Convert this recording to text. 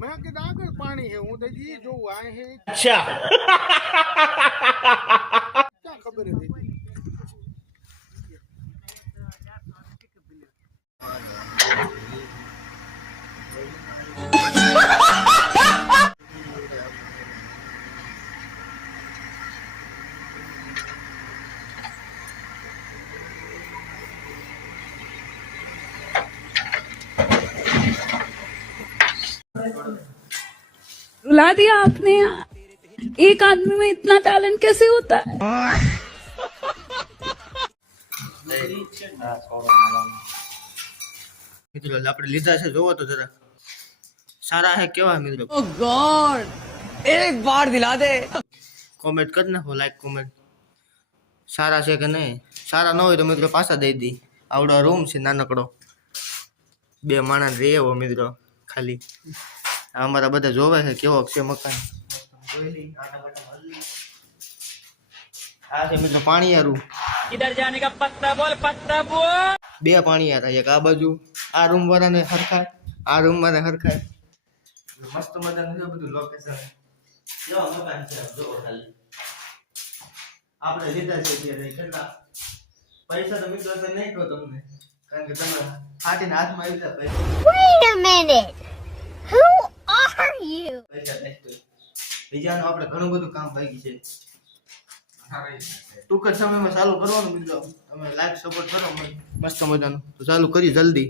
मैं कदा આગળ પાણી હે હું તો જી જોઉં આ હે अच्छा ક્યાં ખબર હે દીદી रुला दिया आपने। एक आदमी में इतना टैलेंट कैसे होता है? મિત્રો આપણે લીધા છે જોવો તો જરા સારા હે કેવા મિત્રો Oh God! एक बार दिला दे। કોમેન્ટ કરી નાખો લાઈક કોમેન્ટ સારા છે કે નહીં સારા ન હોય તો મિત્રો પાછા દઈ દી આવડો રૂમ છે નાનકડો બે માણસ રહે એવો મિત્રો ખાલી અમારા બધા જોવે છે કેવો છે મકાન આ છે મિત્રો પાણીયારું इधर जाने का पत्ता बोल। બે પાણીયારા એક આ બાજુ આ રૂમ વાળાને હરખાય આ રૂમ વાળાને હરખાય મસ્ત મજાનું છે બધું લોકેશન કેવા મકાન છે જોવો ખાલી આપણે લીધા છે ત્યારે કેટલા પૈસા તો મિત્રો તો નહીં કહો તમને કારણ કે તમે ફાટીને હાથમાં આવી જાય પૈસા Wait a minute. Who are you? પૈસા નહીં તો બીજાનું આપણે ઘણું બધું કામ બાકી છે ટૂંક જ સમયમાં ચાલુ કરવાનું મિત્રો તમે લાઈક સપોર્ટ કરો મસ્ત મજાનું તો ચાલુ કરી જલ્દી